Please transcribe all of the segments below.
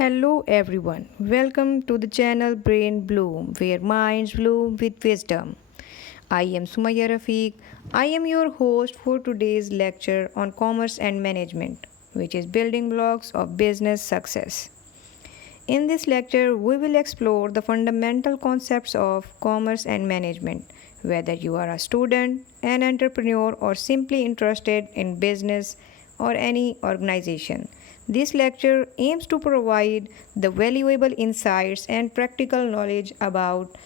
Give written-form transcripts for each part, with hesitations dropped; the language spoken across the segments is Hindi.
Hello everyone, welcome to the channel Brain Bloom, where minds bloom with wisdom. I am Sumaya Rafiq. I am your host for today's lecture on commerce and management, which is building blocks of business success. In this lecture, we will explore the fundamental concepts of commerce and management, whether you are a student, an entrepreneur, or simply interested in business or any organization. This lecture aims to provide the valuable insights and practical knowledge about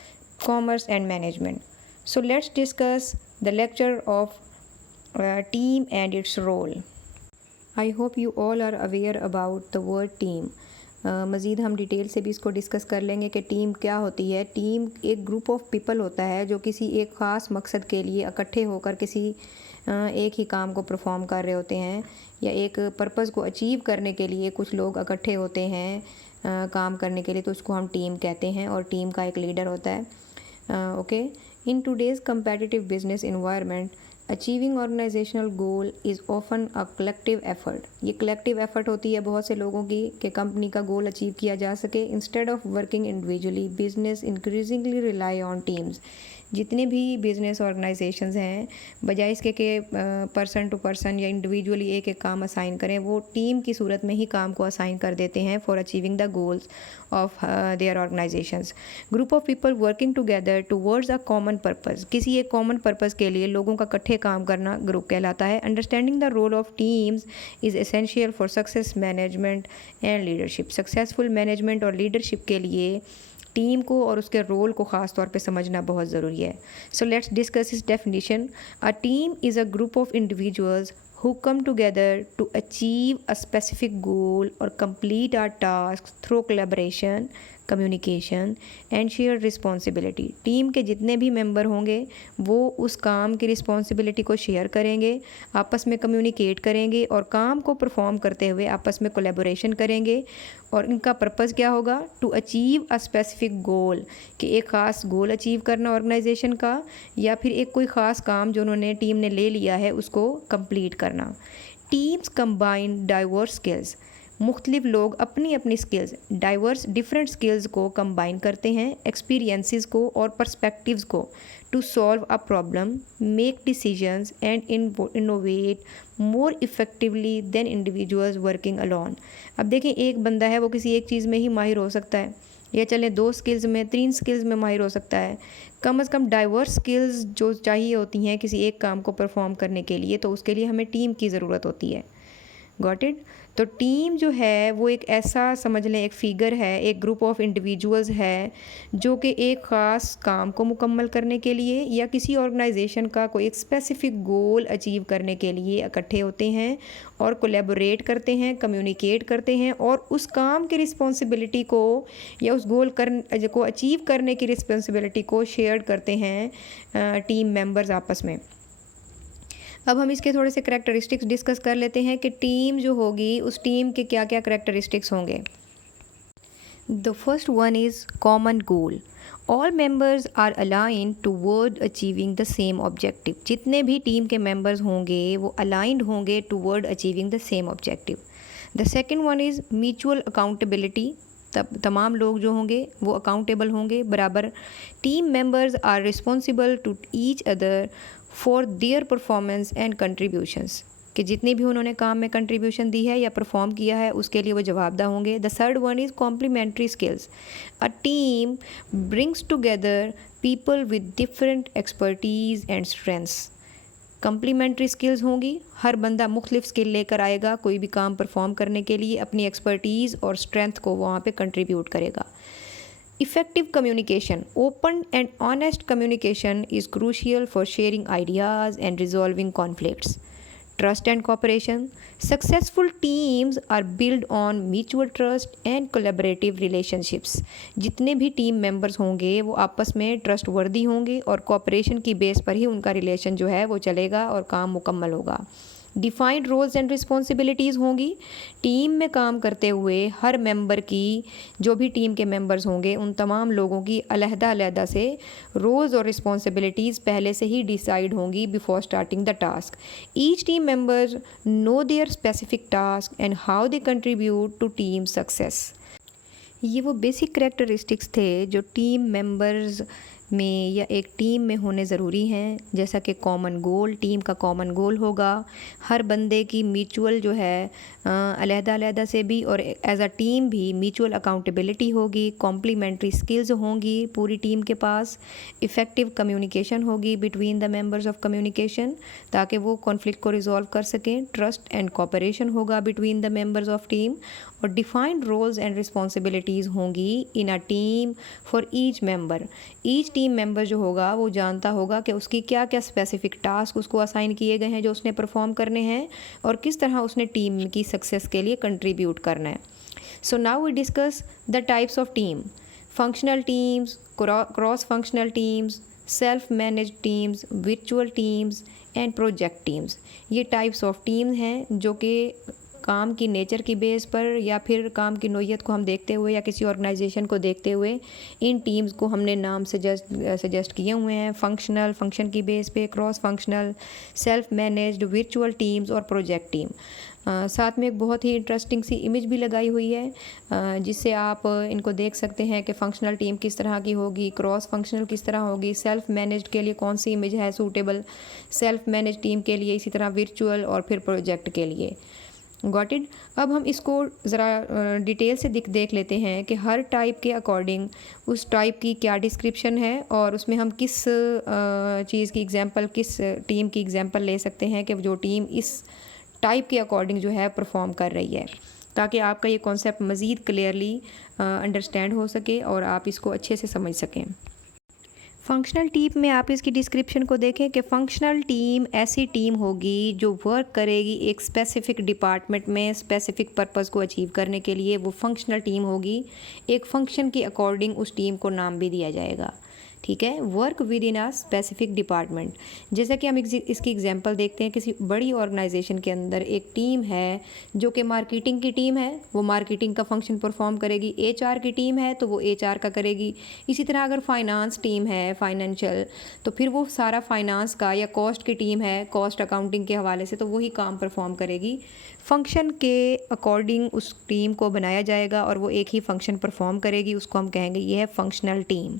commerce and management. So, let's discuss the lecture of team and its role. I hope you all are aware about the word team. मज़ीद हम डिटेल से भी इसको डिस्कस कर लेंगे कि टीम क्या होती है. टीम एक ग्रुप ऑफ पीपल होता है जो किसी एक ख़ास मकसद के लिए इकट्ठे होकर किसी एक ही काम को परफॉर्म कर रहे होते हैं, या एक पर्पज़ को अचीव करने के लिए कुछ लोग इकट्ठे होते हैं काम करने के लिए, तो उसको हम टीम कहते हैं और टीम का एक लीडर होता है. Okay, in today's competitive business environment, achieving organisational goal is often a collective effort. ये कलेक्टिव एफर्ट होती है बहुत से लोगों की कि कंपनी का गोल अचीव किया जा सके. Instead of working individually, business increasingly rely on teams. जितने भी बिजनेस ऑर्गेनाइजेशंस हैं, बजाय इसके कि पर्सन टू पर्सन या इंडिविजुअली एक एक काम असाइन करें, वो टीम की सूरत में ही काम को असाइन कर देते हैं for achieving the goals of their organisations. Group of people working together towards a common purpose. किसी एक कॉमन पर्पज़ के लिए लोगों का इकट्ठे काम करना ग्रुप कहलाता है. Understanding the role of teams is essential for success management and leadership. Successful management और लीडरशिप के लिए टीम को और उसके रोल को ख़ास तौर पे समझना बहुत ज़रूरी है. सो लेट्स डिस्कस इस definition. A team is a group of individuals who come together to achieve a specific goal or complete our tasks through collaboration, communication and share responsibility. Team के जितने भी मेंबर होंगे वो उस काम की रिस्पॉन्सिबिलिटी को शेयर करेंगे, आपस में कम्युनिकेट करेंगे और काम को परफॉर्म करते हुए आपस में कोलैबोरेशन करेंगे. और इनका पर्पज़ क्या होगा? To achieve a specific goal, कि एक ख़ास गोल अचीव करना ऑर्गेनाइजेशन का, या फिर एक कोई ख़ास काम जो उन्होंने टीम ने ले लिया है उसको कंप्लीट करना. Teams combine diverse skills. मुख्तलिफ लोग अपनी अपनी स्किल्स, डाइवर्स डिफरेंट स्किल्स को कंबाइन करते हैं, एक्सपीरियंसेस को और पर्सपेक्टिव्स को, to solve a problem, make decisions and innovate more effectively than individuals working alone. अब देखें, एक बंदा है वो किसी एक चीज़ में ही माहिर हो सकता है, या चले 2 स्किल्स में, 3 स्किल्स में माहिर हो सकता है. कम से कम डाइवर्स स्किल्स जो चाहिए होती हैं किसी एक काम को परफॉर्म करने के लिए, तो उसके लिए हमें टीम की ज़रूरत होती है. Got it? तो टीम जो है वो एक ऐसा समझ लें, एक फिगर है, एक ग्रुप ऑफ इंडिविजुअल्स है जो कि एक ख़ास काम को मुकम्मल करने के लिए या किसी ऑर्गेनाइजेशन का कोई एक स्पेसिफिक गोल अचीव करने के लिए इकट्ठे होते हैं और कोलैबोरेट करते हैं, कम्युनिकेट करते हैं और उस काम की रिस्पॉन्सिबिलिटी को या उस गोल को अचीव करने की रिस्पॉन्सिबिलिटी को शेयर करते हैं टीम मेंबर्स आपस में. अब हम इसके थोड़े से करैक्टरिस्टिक्स डिस्कस कर लेते हैं कि टीम जो होगी उस टीम के क्या क्या करैक्टरिस्टिक्स होंगे. The first one is common goal. All members are align toward achieving the same objective. जितने भी टीम के मेंबर्स होंगे वो अलाइंड होंगे toward achieving the same objective. The second one is mutual accountability. तमाम लोग जो होंगे वो अकाउंटेबल होंगे बराबर. Team members are responsible to each other for their performance and contributions, कि जितने भी उन्होंने काम में कंट्रीब्यूशन दी है या परफॉर्म किया है उसके लिए वो जवाबदेह होंगे. The third one is complementary skills. A team brings together people with different expertise and strengths. Complementary skills होंगी, हर बंदा मुख्तलिफ स्किल लेकर आएगा कोई भी काम परफॉर्म करने के लिए, अपनी एक्सपर्टीज़ और स्ट्रेंथ को वहाँ पे कंट्रीब्यूट करेगा. Effective communication. Open and honest communication is crucial for sharing ideas and resolving conflicts. Trust and cooperation. Successful teams are built on mutual trust and collaborative relationships. जितने भी टीम मेंबर्स होंगे वो आपस में ट्रस्टवर्दी होंगे और कोऑपरेशन की बेस पर ही उनका रिलेशन जो है वो चलेगा और काम मुकम्मल होगा. डिफाइंड रोल्स एंड रिस्पॉन्सिबिलिटीज़ होंगी. टीम में काम करते हुए हर मेंबर की, जो भी टीम के मेंबर्स होंगे उन तमाम लोगों की अलहदा से रोल्स और रिस्पॉन्सिबिलिटीज़ पहले से ही डिसाइड होंगी before starting the task. Each team members know their specific task and how they contribute to team success. ये वो बेसिक करेक्टरिस्टिक्स थे जो टीम मेंबर्स में या एक टीम में होने ज़रूरी हैं, जैसा कि कॉमन गोल, टीम का कॉमन गोल होगा, हर बंदे की म्यूचुअल जो है अलहदा से भी और एज अ टीम भी म्यूचुअल अकाउंटेबिलिटी होगी, कॉम्प्लीमेंट्री स्किल्स होंगी पूरी टीम के पास, इफ़ेक्टिव कम्युनिकेशन होगी between the members of communication ताकि वो कॉन्फ्लिक्ट को रिजॉल्व कर सकें, ट्रस्ट एंड कोऑपरेशन होगा between the members of team और डिफाइंड रोल्स एंड रिस्पॉन्सिबिलिटीज़ होंगी in a team for each member. Each team member जो होगा वो जानता होगा कि उसकी क्या क्या स्पेसिफिक टास्क उसको असाइन किए गए हैं जो उसने परफॉर्म करने हैं और किस तरह उसने टीम की सक्सेस के लिए कंट्रीब्यूट करना है। So now we discuss the types of team, functional teams, cross functional teams, self manage teams, virtual teams and project teams. ये टाइप्स ऑफ टीम्स हैं जो कि काम की नेचर की बेस पर या फिर काम की नोयत को हम देखते हुए या किसी ऑर्गेनाइजेशन को देखते हुए इन टीम्स को हमने नाम सजेस्ट किए हुए हैं। फंक्शनल, फंक्शन की बेस पे, cross functional, self managed, virtual teams और प्रोजेक्ट टीम। साथ में एक बहुत ही इंटरेस्टिंग सी इमेज भी लगाई हुई है जिससे आप इनको देख सकते हैं कि फंक्शनल टीम किस तरह की होगी, क्रॉस फंक्शनल किस तरह होगी, सेल्फ मैनेज्ड के लिए कौन सी इमेज है सूटेबल, सेल्फ मैनेज टीम के लिए इसी तरह वर्चुअल और फिर प्रोजेक्ट के लिए। Got it. अब हम इसको ज़रा डिटेल से देख लेते हैं कि हर टाइप के अकॉर्डिंग उस टाइप की क्या डिस्क्रिप्शन है और उसमें हम किस चीज़ की एग्जांपल, किस टीम की एग्जांपल ले सकते हैं कि जो टीम इस टाइप के अकॉर्डिंग जो है परफॉर्म कर रही है, ताकि आपका ये कॉन्सेप्ट मज़ीद क्लियरली अंडरस्टैंड हो सके और आप इसको अच्छे से समझ सकें। फंक्शनल टीम में आप इसकी डिस्क्रिप्शन को देखें कि फंक्शनल टीम ऐसी टीम होगी जो वर्क करेगी एक स्पेसिफिक डिपार्टमेंट में स्पेसिफिक पर्पस को अचीव करने के लिए, वो फंक्शनल टीम होगी। एक फंक्शन के अकॉर्डिंग उस टीम को नाम भी दिया जाएगा, ठीक है। Work with in a specific department, जैसा कि हम इसकी एग्जांपल देखते हैं, किसी बड़ी ऑर्गेनाइजेशन के अंदर एक टीम है जो कि मार्केटिंग की टीम है, वो मार्केटिंग का फंक्शन परफॉर्म करेगी। एचआर की टीम है तो वो एचआर का करेगी। इसी तरह अगर फाइनेंस टीम है, फाइनेंशियल, तो फिर वो सारा फाइनेंस का, या कॉस्ट की टीम है, कॉस्ट अकाउंटिंग के हवाले से, तो वही काम परफॉर्म करेगी। फंक्शन के अकॉर्डिंग उस टीम को बनाया जाएगा और वो एक ही फंक्शन परफॉर्म करेगी, उसको हम कहेंगे ये है फंक्शनल टीम।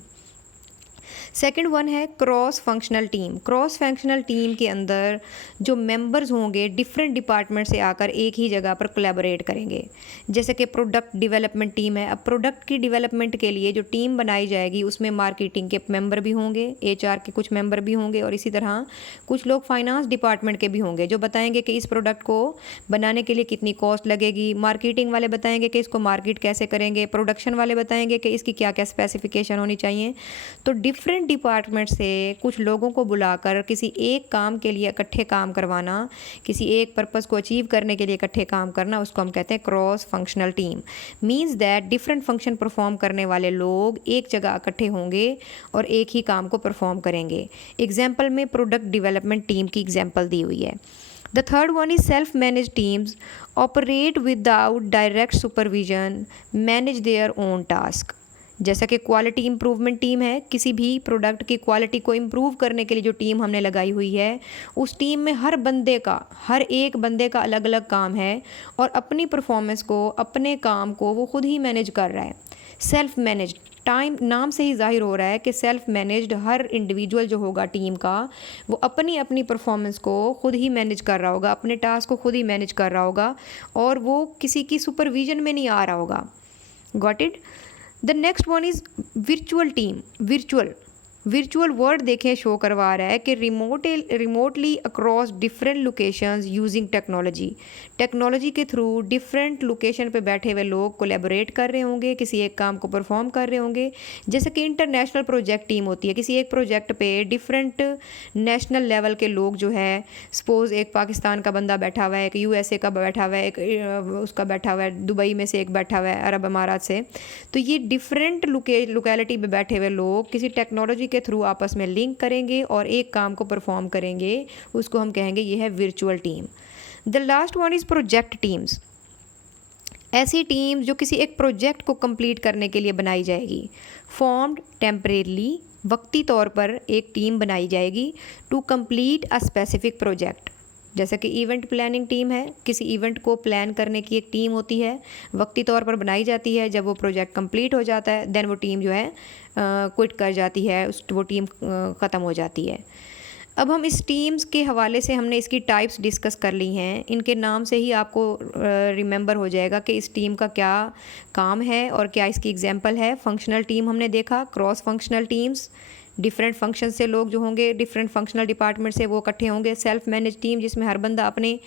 सेकंड वन है cross functional team. Cross functional team के अंदर जो मेंबर्स होंगे डिफरेंट डिपार्टमेंट से आकर एक ही जगह पर कोलैबोरेट करेंगे। जैसे कि प्रोडक्ट डेवलपमेंट टीम है, अब प्रोडक्ट की डेवलपमेंट के लिए जो टीम बनाई जाएगी उसमें मार्केटिंग के मेंबर भी होंगे, एचआर के कुछ मेंबर भी होंगे और इसी तरह कुछ लोग फाइनेंस डिपार्टमेंट के भी होंगे जो बताएंगे कि इस प्रोडक्ट को बनाने के लिए कितनी कॉस्ट लगेगी। मार्केटिंग वाले बताएंगे कि इसको मार्केट कैसे करेंगे, प्रोडक्शन वाले बताएंगे कि इसकी क्या क्या स्पेसिफिकेशन होनी चाहिए। तो डिफरेंट डिपार्टमेंट से कुछ लोगों को बुलाकर किसी एक काम के लिए इकट्ठे काम करवाना, किसी एक पर्पस को अचीव करने के लिए इकट्ठे काम करना, उसको हम कहते हैं cross functional team. Means that different function perform करने वाले लोग एक जगह इकट्ठे होंगे और एक ही काम को परफॉर्म करेंगे। एग्जाम्पल में प्रोडक्ट डेवलपमेंट टीम की एग्जाम्पल दी हुई है। The third one is self-managed teams operate without direct supervision, manage their own task। जैसा कि क्वालिटी इम्प्रूवमेंट टीम है, किसी भी प्रोडक्ट की क्वालिटी को इम्प्रूव करने के लिए जो टीम हमने लगाई हुई है, उस टीम में हर एक बंदे का अलग अलग काम है और अपनी परफॉर्मेंस को, अपने काम को वो खुद ही मैनेज कर रहा है। सेल्फ मैनेज्ड टाइम, नाम से ही जाहिर हो रहा है कि सेल्फ मैनेज्ड हर इंडिविजुअल जो होगा टीम का, वो अपनी अपनी परफॉर्मेंस को खुद ही मैनेज कर रहा होगा, अपने टास्क को खुद ही मैनेज कर रहा होगा और वो किसी की सुपरविजन में नहीं आ रहा होगा। Got it. The next one is virtual team. Virtual word देखें शो करवा रहा है कि remotely across different locations using technology के थ्रू डिफरेंट लोकेशन पे बैठे हुए लोग कोलैबोरेट कर रहे होंगे, किसी एक काम को परफॉर्म कर रहे होंगे। जैसे कि इंटरनेशनल प्रोजेक्ट टीम होती है, किसी एक प्रोजेक्ट पे डिफरेंट नेशनल लेवल के लोग जो है, सपोज एक पाकिस्तान का बंदा बैठा हुआ है, एक यूएसए का बैठा हुआ है, एक उसका बैठा हुआ है, दुबई में से एक बैठा हुआ है, अरब अमारात से। तो ये डिफरेंट लोकेलिटी पे बैठे हुए लोग किसी टेक्नोलॉजी के थ्रू आपस में लिंक करेंगे और एक काम को परफॉर्म करेंगे, उसको हम कहेंगे ये है virtual team. The last one is project teams. ऐसी टीम जो किसी एक प्रोजेक्ट को कंप्लीट करने के लिए बनाई जाएगी। फॉर्म्ड टेम्परेरली, वक्ती तौर पर एक टीम बनाई जाएगी to complete a specific project. जैसे कि इवेंट प्लानिंग टीम है, किसी इवेंट को प्लान करने की एक टीम होती है, वक्ती तौर पर बनाई जाती है। जब वो प्रोजेक्ट कंप्लीट हो जाता है देन वो टीम जो है क्विट कर जाती है, वो टीम ख़त्म हो जाती है। अब हम इस टीम्स के हवाले से हमने इसकी टाइप्स डिस्कस कर ली हैं। इनके नाम से ही आपको रिमेंबर हो जाएगा कि इस टीम का क्या काम है और क्या इसकी एग्जांपल है। फंक्शनल टीम हमने देखा, cross functional teams, different function से लोग जो होंगे डिफरेंट फंक्शनल डिपार्टमेंट से वो इकट्ठे होंगे। सेल्फ मैनेज टीम जिसमें हर बंदा अपने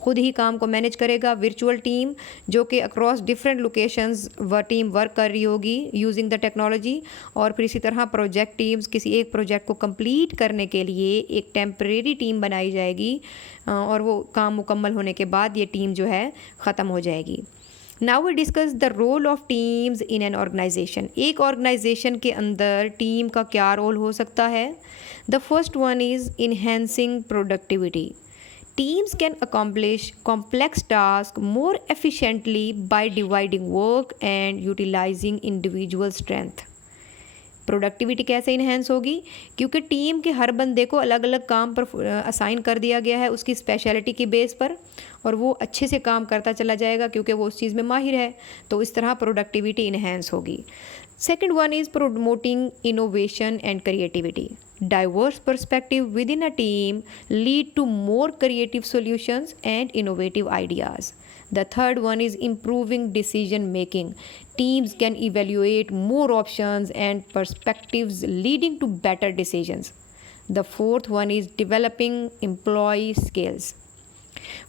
खुद ही काम को मैनेज करेगा। वर्चुअल टीम जो कि across different locations team work कर रही होगी यूजिंग द टेक्नोलॉजी। और फिर इसी तरह प्रोजेक्ट टीम्स, किसी एक प्रोजेक्ट को कंप्लीट करने के लिए एक टेम्परेरी टीम बनाई जाएगी और वो काम मुकम्मल होने के बाद ये टीम जो है ख़त्म हो जाएगी। Now we discuss the role of teams in an organisation. एक ऑर्गेनाइजेशन के अंदर टीम का क्या रोल हो सकता है। The first one is enhancing productivity. Teams can accomplish complex tasks more efficiently by dividing work and utilizing individual strength. Productivity कैसे इन्हेंस होगी, क्योंकि टीम के हर बंदे को अलग अलग काम पर असाइन कर दिया गया है उसकी स्पेशलिटी की बेस पर, और वो अच्छे से काम करता चला जाएगा क्योंकि वो उस चीज़ में माहिर है। तो इस तरह प्रोडक्टिविटी इन्हेंस होगी। Second one is promoting innovation and creativity. Diverse perspective within a team lead to more creative solutions and innovative ideas. The third one is improving decision making. Teams can evaluate more options and perspectives leading to better decisions. The fourth one is developing employee skills.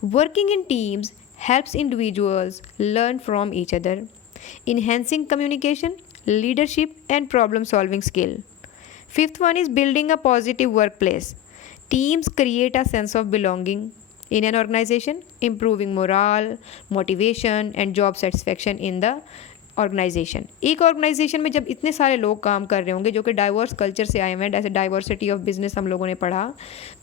Working in teams helps individuals learn from each other, enhancing communication, leadership, and problem solving skill. Fifth one is building a positive workplace. Teams create a sense of belonging in an organization, improving morale, motivation, and job satisfaction in the organisation. एक ऑर्गेनाइजेशन में जब इतने सारे लोग काम कर रहे होंगे जो कि डाइवर्स कल्चर से आए हुए हैं, जैसे डाइवर्सिटी ऑफ बिजनेस हम लोगों ने पढ़ा,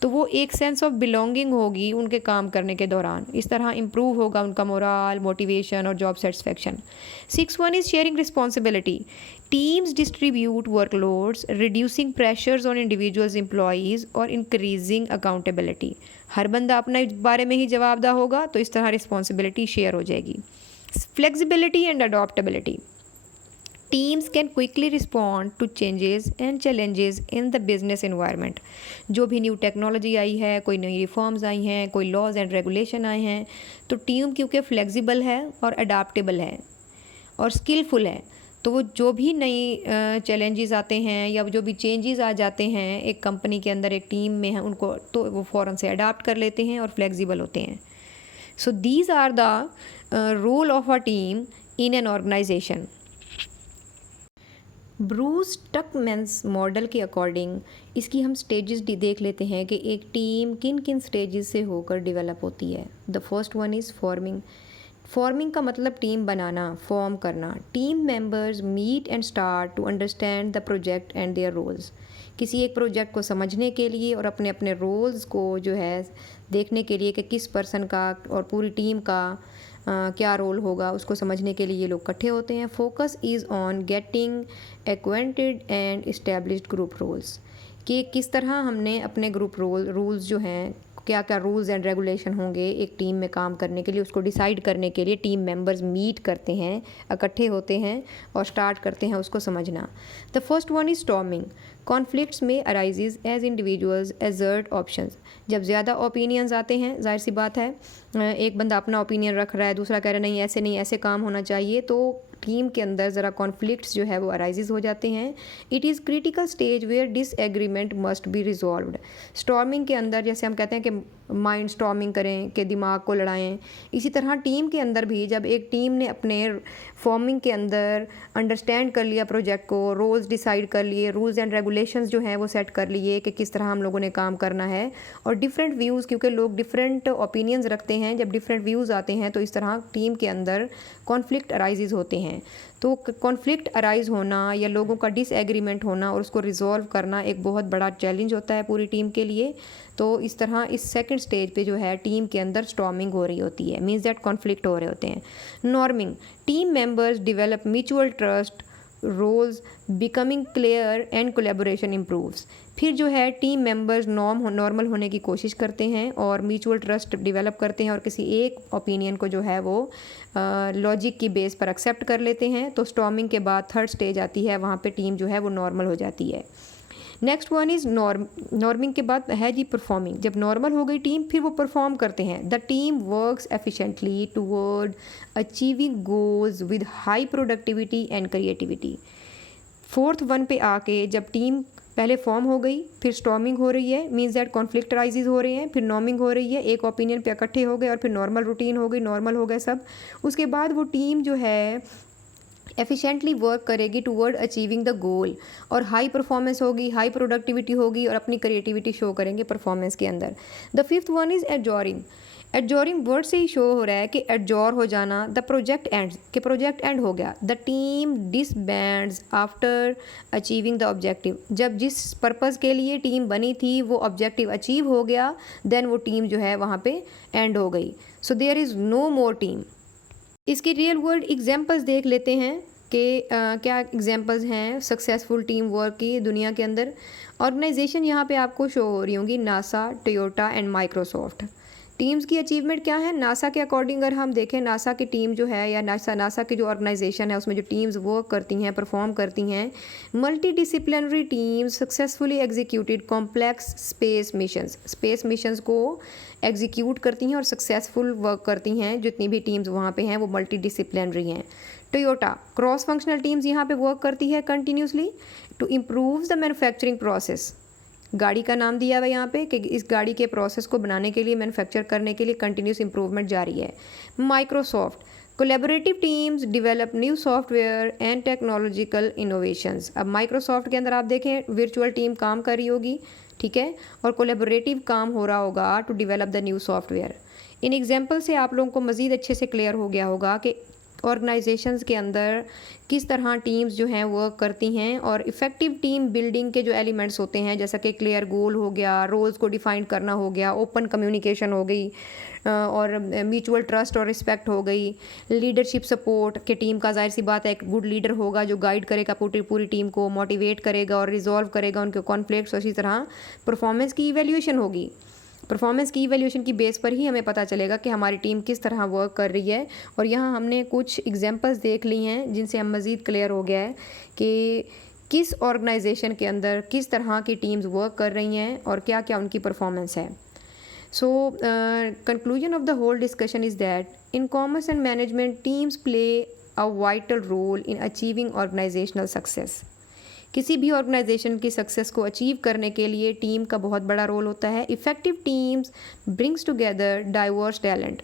तो वो एक सेंस ऑफ बिलोंगिंग होगी उनके काम करने के दौरान। इस तरह इम्प्रूव होगा उनका मोराल, मोटिवेशन और job satisfaction. Six one is sharing responsibility. Teams distribute workloads, reducing pressures on individuals employees और इंक्रीजिंग अकाउंटेबिलिटी। हर बंदा अपने बारे में ही जवाबदा होगा, तो इस तरह रिस्पॉन्सिबिलिटी शेयर हो जाएगी। Flexibility and adaptability. Teams can quickly respond to changes and challenges in the business environment. जो भी न्यू टेक्नोलॉजी आई है, कोई नई रिफॉर्म्स आई हैं, कोई लॉज एंड रेगुलेशन आए हैं, तो टीम क्योंकि फ्लेक्सिबल है और अडाप्टेबल है और स्किलफुल है, तो वो जो भी नई चैलेंजेस आते हैं या जो भी चेंजेस आ जाते हैं एक कंपनी के अंदर, एक टीम में हैं, उनको तो वो फ़ौरन से अडाप्ट कर लेते हैं और फ्लेक्सिबल होते हैं। So these are the role of a team in an organization. Bruce Tuckman's model के अकॉर्डिंग इसकी हम स्टेजेस देख लेते हैं कि एक टीम किन किन स्टेजेस से होकर डेवलप होती है। The first one is forming. Forming का मतलब टीम बनाना, फॉर्म करना। Team members meet and start to understand the project and their roles. किसी एक प्रोजेक्ट को समझने के लिए और अपने अपने रोल्स को जो है देखने के लिए कि किस पर्सन का और पूरी टीम का क्या रोल होगा, उसको समझने के लिए ये लोग इकट्ठे होते हैं। Focus is on getting acquainted and established group roles, कि किस तरह हमने अपने ग्रुप रूल्स जो हैं, क्या क्या रूल्स एंड रेगुलेशन होंगे एक टीम में काम करने के लिए, उसको डिसाइड करने के लिए टीम मेंबर्स मीट करते हैं, इकट्ठे होते हैं और स्टार्ट करते हैं उसको समझना। The first one is storming. Conflicts में arises as individuals assert options. जब ज़्यादा ओपिनियंस आते हैं, जाहिर सी बात है एक बंदा अपना ओपिनियन रख रहा है, दूसरा कह रहा है नहीं ऐसे काम होना चाहिए, तो टीम के अंदर ज़रा कॉन्फ्लिक्ट्स जो है वो अराइजेज हो जाते हैं। It is critical stage where disagreement must be resolved. Storming के अंदर जैसे हम कहते हैं कि माइंड स्टॉर्मिंग करें, कि दिमाग को लड़ाएं, इसी तरह टीम के अंदर भी जब एक टीम ने अपने फॉर्मिंग के अंदर अंडरस्टैंड कर लिया प्रोजेक्ट को, रोल्स डिसाइड कर लिए, रूल्स एंड रेगुलेशंस जो हैं वो सेट कर लिए कि किस तरह हम लोगों ने काम करना है, और डिफरेंट व्यूज़, क्योंकि लोग डिफरेंट ओपिनियंस रखते हैं, जब डिफरेंट व्यूज़ आते हैं तो इस तरह टीम के अंदर कॉन्फ्लिक्ट अराइजेज होते हैं। तो कॉन्फ्लिक्ट अराइज होना या लोगों का डिसएग्रीमेंट होना और उसको रिजॉल्व करना एक बहुत बड़ा चैलेंज होता है पूरी टीम के लिए। तो इस तरह इस सेकंड स्टेज पे जो है टीम के अंदर स्टॉर्मिंग हो रही होती है, मीन्स दैट कॉन्फ्लिक्ट हो रहे होते हैं। Norming. Team members develop mutual trust roles becoming clear and collaboration improves. फिर जो है टीम मेंबर्स नॉर्मल होने की कोशिश करते हैं और म्यूचुअल ट्रस्ट डेवलप करते हैं और किसी एक ओपिनियन को जो है वो लॉजिक की बेस पर एक्सेप्ट कर लेते हैं। तो स्टॉर्मिंग के बाद थर्ड स्टेज आती है, वहाँ पे टीम जो है वो नॉर्मल हो जाती है। नेक्स्ट वन इज़ नॉर्मिंग के बाद है जी परफॉर्मिंग। जब नॉर्मल हो गई टीम, फिर वो परफॉर्म करते हैं। The team works efficiently toward achieving goals with high productivity and creativity. Fourth one पे आके जब टीम पहले फॉर्म हो गई, फिर स्टॉर्मिंग हो रही है, मीन्स दैट कॉन्फ्लिक्ट राइजेज हो रहे हैं, फिर नॉर्मिंग हो रही है, एक ओपिनियन पे इकट्ठे हो गए और फिर नॉर्मल रूटीन हो गई, नॉर्मल हो गए सब। उसके बाद वो टीम जो है एफिशिएंटली वर्क करेगी टूवर्ड अचीविंग द गोल और हाई परफॉर्मेंस होगी, हाई प्रोडक्टिविटी होगी और अपनी क्रिएटिविटी शो करेंगे परफॉर्मेंस के अंदर। The fifth one is adjourning. Adjourning word से ही शो हो रहा है कि एडजॉर हो जाना, द प्रोजेक्ट एंड्स, कि प्रोजेक्ट एंड हो गया। The team disbands after achieving the objective. जब जिस पर्पज़ के लिए टीम बनी थी वो ऑब्जेक्टिव अचीव हो गया, देन वो टीम जो है वहाँ पे एंड हो गई। So there is no more team. इसकी रियल वर्ल्ड एग्जांपल्स देख लेते हैं कि क्या एग्जांपल्स हैं सक्सेसफुल टीम वर्क की दुनिया के अंदर। ऑर्गेनाइजेशन यहाँ पे आपको शो हो रही होंगी, NASA, Toyota and Microsoft. Teams की अचीवमेंट क्या है? नासा के अकॉर्डिंग अगर हम देखें, नासा की टीम जो है या नासा की जो ऑर्गेनाइजेशन है उसमें जो टीम्स वर्क करती हैं, परफॉर्म करती हैं, multi disciplinary teams successfully executed complex space missions को एग्जीक्यूट करती हैं और सक्सेसफुल वर्क करती हैं। जितनी भी टीम्स वहाँ पे हैं वो मल्टी डिसिप्लिनरी हैं। टोयोटा क्रॉस फंक्शनल टीम्स यहाँ पे वर्क करती है continuously to improve the manufacturing process. गाड़ी का नाम दिया हुआ यहाँ पे कि इस गाड़ी के प्रोसेस को बनाने के लिए, मैन्युफैक्चर करने के लिए कंटिन्यूस इंप्रूवमेंट जारी है। Microsoft collaborative teams develop new software and technological innovations. अब माइक्रोसॉफ्ट के अंदर आप देखें वर्चुअल टीम काम कर रही होगी, ठीक है, और कोलैबोरेटिव काम हो रहा होगा to develop the new software. इन एग्जाम्पल से आप लोगों को मज़ीद अच्छे से क्लियर हो गया होगा कि ऑर्गेनाइजेशंस के अंदर किस तरह टीम्स जो हैं वर्क करती हैं और इफ़ेक्टिव टीम बिल्डिंग के जो एलिमेंट्स होते हैं, जैसा कि क्लियर गोल हो गया, रोल्स को डिफाइन करना हो गया, ओपन कम्युनिकेशन हो गई और म्यूचुअल ट्रस्ट और रिस्पेक्ट हो गई, लीडरशिप सपोर्ट कि टीम का जाहिर सी बात है एक गुड लीडर होगा जो गाइड करेगा पूरी टीम को, मोटिवेट करेगा और रिजॉल्व करेगा उनके कॉन्फ्लिक्ट्स। उसी तरह परफॉर्मेंस की इवैल्यूएशन होगी। परफॉर्मेंस की इवैल्यूएशन की बेस पर ही हमें पता चलेगा कि हमारी टीम किस तरह वर्क कर रही है। और यहाँ हमने कुछ एग्जांपल्स देख ली हैं जिनसे हम मज़ीद क्लियर हो गया है कि किस ऑर्गेनाइजेशन के अंदर किस तरह की टीम्स वर्क कर रही हैं और क्या क्या उनकी परफॉर्मेंस है। So conclusion of the whole discussion is that in commerce and management teams play a vital role in achieving organisational success. किसी भी ऑर्गेनाइजेशन की सक्सेस को अचीव करने के लिए टीम का बहुत बड़ा रोल होता है। Effective teams brings together diverse talent.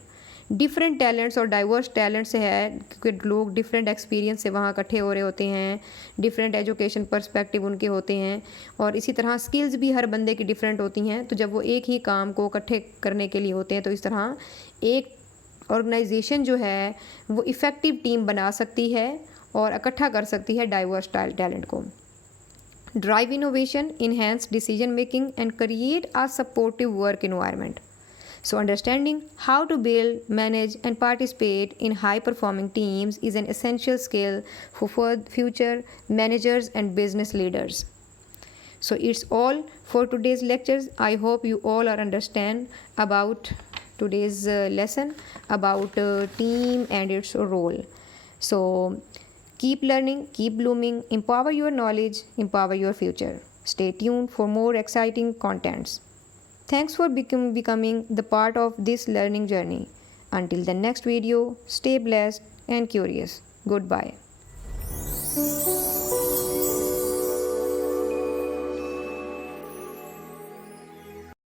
Different talents और डाइवर्स टैलेंट से है क्योंकि लोग डिफरेंट एक्सपीरियंस से वहाँ इकट्ठे हो रहे होते हैं, डिफरेंट एजुकेशन पर्सपेक्टिव उनके होते हैं और इसी तरह स्किल्स भी हर बंदे की डिफरेंट होती हैं। तो जब वो एक ही काम को इकट्ठे करने के लिए होते हैं तो इस तरह एक ऑर्गेनाइजेशन जो है वो इफ़ेक्टिव टीम बना सकती है और इकट्ठा कर सकती है डाइवर्स टैलेंट को। Drive innovation, enhance decision making, and create a supportive work environment. So, understanding how to build, manage, and participate in high performing teams is an essential skill for future managers and business leaders. So, it's all for today's lectures. I hope you all are understand about today's lesson about team and its role. So, keep learning, keep blooming, empower your knowledge, empower your future. Stay tuned for more exciting contents. Thanks for becoming the part of this learning journey. Until the next video, stay blessed and curious. Goodbye.